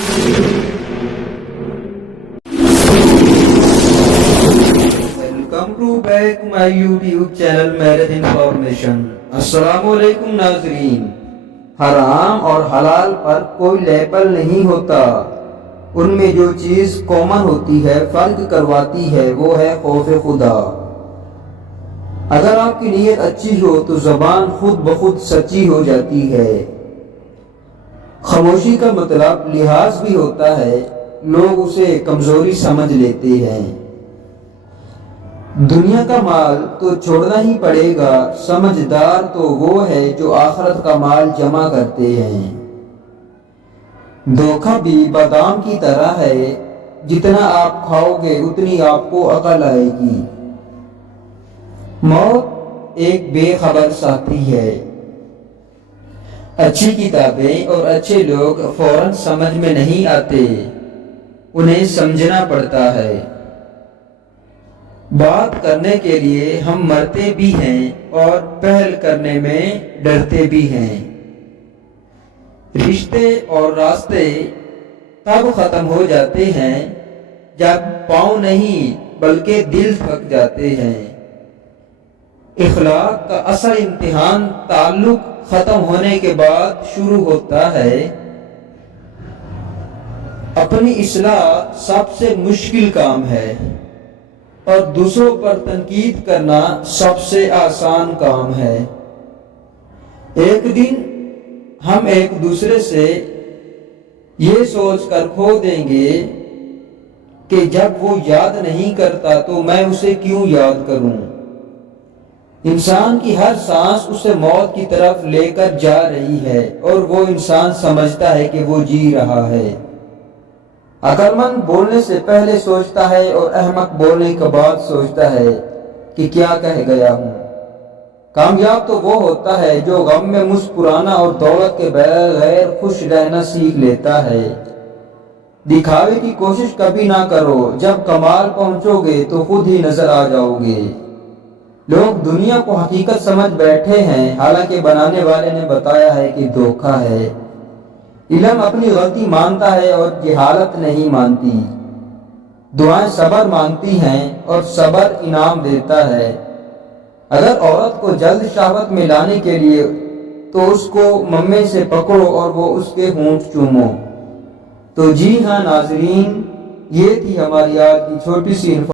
Welcome to back my YouTube channel marriage information. السلام علیکم ناظرین۔ حرام اور حلال پر کوئی لیبل نہیں ہوتا، ان میں جو چیز کامن ہوتی ہے، فرق کرواتی ہے، وہ ہے خوف خدا۔ اگر آپ کی نیت اچھی ہو تو زبان خود بخود سچی ہو جاتی ہے۔ خاموشی کا مطلب لحاظ بھی ہوتا ہے، لوگ اسے کمزوری سمجھ لیتے ہیں۔ دنیا کا مال تو چھوڑنا ہی پڑے گا، سمجھدار تو وہ ہے جو آخرت کا مال جمع کرتے ہیں۔ دھوکہ بھی بادام کی طرح ہے، جتنا آپ کھاؤ گے اتنی آپ کو عقل آئے گی۔ موت ایک بے خبر ساتھی ہے۔ اچھی کتابیں اور اچھے لوگ فوراً سمجھ میں نہیں آتے، انہیں سمجھنا پڑتا ہے۔ بات کرنے کے لیے ہم مرتے بھی ہیں اور پہل کرنے میں ڈرتے بھی ہیں۔ رشتے اور راستے تب ختم ہو جاتے ہیں جب پاؤں نہیں بلکہ دل تھک جاتے ہیں۔ اخلاق کا اصل امتحان تعلق ختم ہونے کے بعد شروع ہوتا ہے۔ اپنی اصلاح سب سے مشکل کام ہے اور دوسروں پر تنقید کرنا سب سے آسان کام ہے۔ ایک دن ہم ایک دوسرے سے یہ سوچ کر کھو دیں گے کہ جب وہ یاد نہیں کرتا تو میں اسے کیوں یاد کروں۔ انسان کی ہر سانس اسے موت کی طرف لے کر جا رہی ہے اور وہ انسان سمجھتا ہے کہ وہ جی رہا ہے۔ عقل مند بولنے سے پہلے سوچتا ہے اور احمق بولنے کے بعد سوچتا ہے کہ کیا کہہ گیا ہوں۔ کامیاب تو وہ ہوتا ہے جو غم میں مسکرانا اور دولت کے بغیر خوش رہنا سیکھ لیتا ہے۔ دکھاوے کی کوشش کبھی نہ کرو، جب کمال پہنچو گے تو خود ہی نظر آ جاؤ گے۔ لوگ دنیا کو حقیقت سمجھ بیٹھے ہیں، حالانکہ بنانے والے نے بتایا ہے کہ دھوکہ ہے۔ علم اپنی غلطی مانتا ہے اور جہالت نہیں مانتی۔ دعائیں صبر مانگتی ہیں اور صبر انعام دیتا ہے۔ اگر عورت کو جلد شہوت میں لانے کے لیے تو اس کو ممے سے پکڑو اور وہ اس کے ہونٹ چومو۔ تو جی ہاں ناظرین، یہ تھی ہماری آج کی چھوٹی سی